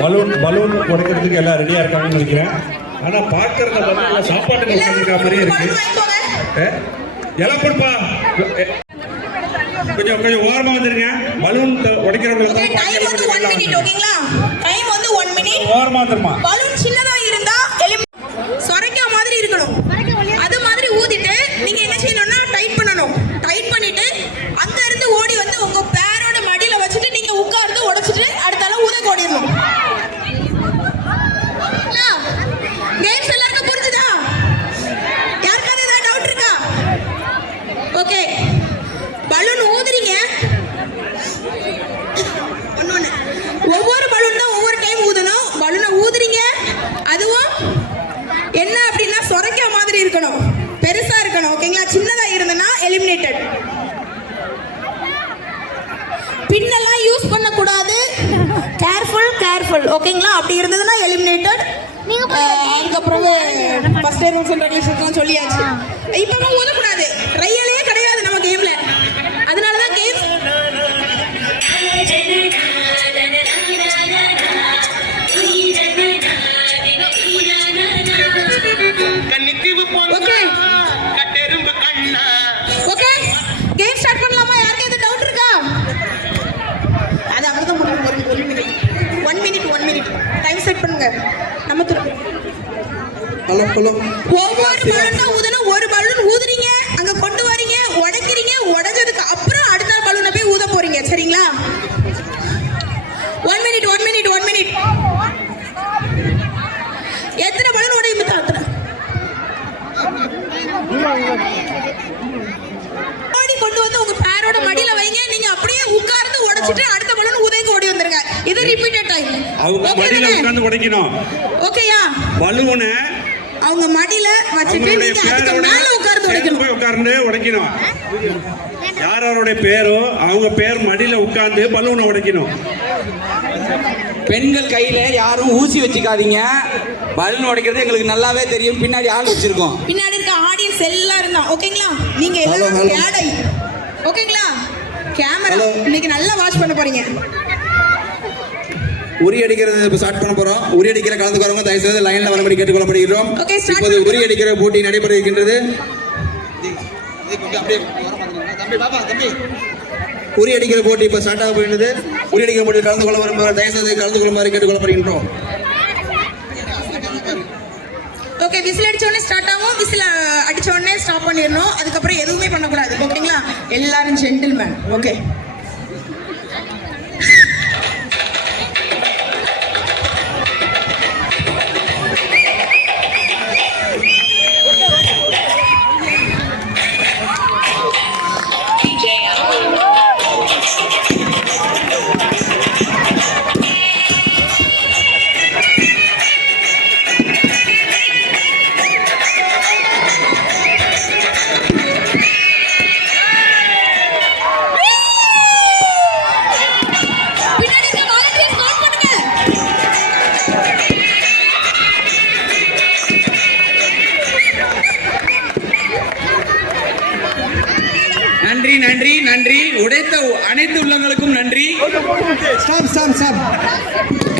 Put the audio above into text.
Balloon balloon உடைக்கிறதுக்கு எல்லாம் ரெடியா இருக்காங்கன்னு நினைக்கிறேன். ஆனா பார்க்கறத பார்த்தா சாப்பாட்டுக்கு உட்காந்துருக்க மாதிரியே இருக்கு. கொடுப்பா. கொஞ்சம் கொஞ்சம் ஓரமா வந்துருங்க. பலூன் உடைக்கிறவங்களை ஓகே தான் டைம் வந்து பின்னெல்லாம் யூஸ் பண்ணக்கூடாது. கேர்ஃபுல் கேர்ஃபுல் ஓகேங்களா அப்படி இருந்ததுன்னா எலிமினேட்டட் அதுக்கப்புறம் ஃபர்ஸ்ட் ரூல்ஸ் அண்ட் ரெகுலேஷன்ஸ்லாம் சொல்லியாச்சு. இப்பவும் ஊதக்கூடாது ஹலோ ஒவ்வொரு பலூன் தான் ஊதணும் ஒரு பலூன் ஊதுறீங்க அங்க கொண்டு வரீங்க உடைக்கிறீங்க உடைஞ்சதுக்கு அப்புறம் அடுத்த நாள் பலூனை போய் ஊத போறீங்க. சரிங்களா? One minute one minute one minute எத்தனை பலூன் உடையும் அத்தனை? கொண்டு வந்து உங்க பேரோட மடியில வைங்க. நீங்க அப்படியே உட்கார்ந்து உடைச்சிட்டு அடுத்த பலூன் உதயங்க ஓடி வந்துருங்க. இது ரிப்பீட்டட் டைம் அவங்க மடியில உட்கார்ந்து உடைக்கணும். ஓகேயா பலூனை அவங்க மடியில வச்சுட்டு நீங்க அதுக்கு மேல உட்கார்ந்து உடைக்கணும். போய் உட்கார்ந்து உடைக்கணும். யார் யாரோட பேரோ அவங்க பேர் மடியில உட்கார்ந்து பலூனை உடைக்கணும். பெண்கள் கையில யாரும் ஊசி வச்சுக்காதீங்க. பலூன் உடைக்கிறது எங்களுக்கு நல்லாவே தெரியும். பின்னாடி ஆள் வச்சிருக்கோம். பின்னாடி இருக்க ஆடியன்ஸ் எல்லாரும் தான் ஓகேங்களா நீங்க எல்லாரும் hello. கேடை ஓகேங்களா கேமரா. இன்னைக்கு நல்லா வாட்ச் பண்ண போறீங்க. உரி அடிக்கிறது இப்போ ஸ்டார்ட் பண்ண போறோம். உரி அடிக்கிற கலந்துக்கிறவங்க தயவு செய்து லைன்ல வரும்படி கேட்டுக்கொள்ளப்படுகிறோம் இப்போது உரி அடிக்கிற போட்டி நடைபெற இருக்கின்றது. உரி அடிக்கிற போட்டி இப்போ ஸ்டார்ட் ஆக போகின்றது. உரி அடிக்கிற போட்டி கலந்து கொள்ள விரும்புகிற தயவு செய்து கலந்து கொள்ளுமாறு கேட்டுக்கொள்ளப்படுகின்றோம். ஓகே விசில் அடிச்ச உடனே ஸ்டார்ட் ஆகும். விசில் அடிச்ச உடனே ஸ்டாப் பண்ணிடணும். அதுக்கப்புறம் எதுவுமே பண்ணக்கூடாது. ஓகேங்களா எல்லாரும் ஜென்டில்மேன் ஓகே நன்றி. உடைத்த அனைத்து உள்ளங்களுக்கும் நன்றி. Stop stop stop